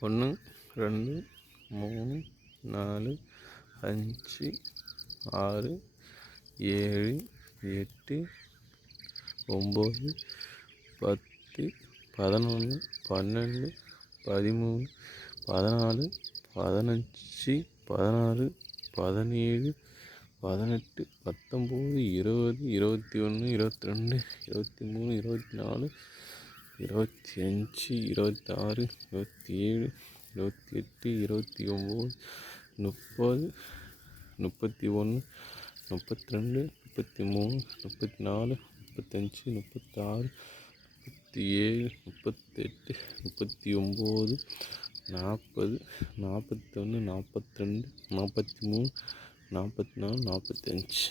ஒன்று ரெண்டு மூணு நாலு அஞ்சு ஆறு ஏழு எட்டு ஒம்பது பத்து பதினொன்று பன்னெண்டு பதிமூணு பதினாலு பதினஞ்சு பதினாறு பதினேழு பதினெட்டு பத்தொம்பது இருபது இருபத்தி ஒன்று இருபத்தி ரெண்டு இருபத்தி மூணு இருபத்தி நாலு இருபத்தி அஞ்சு இருபத்தாறு இருபத்தி ஏழு இருபத்தி எட்டு இருபத்தி ஒம்பது முப்பது முப்பத்தி ஒன்று முப்பத்தி ரெண்டு முப்பத்தி மூணு முப்பத்தி நாலு முப்பத்தஞ்சு முப்பத்தாறு முப்பத்தி ஏழு முப்பத்தெட்டு முப்பத்தி ஒம்பது நாற்பது நாற்பத்தொன்று நாற்பத்தி ரெண்டு நாற்பத்தி மூணு நாற்பத்தி நாலு நாற்பத்தஞ்சு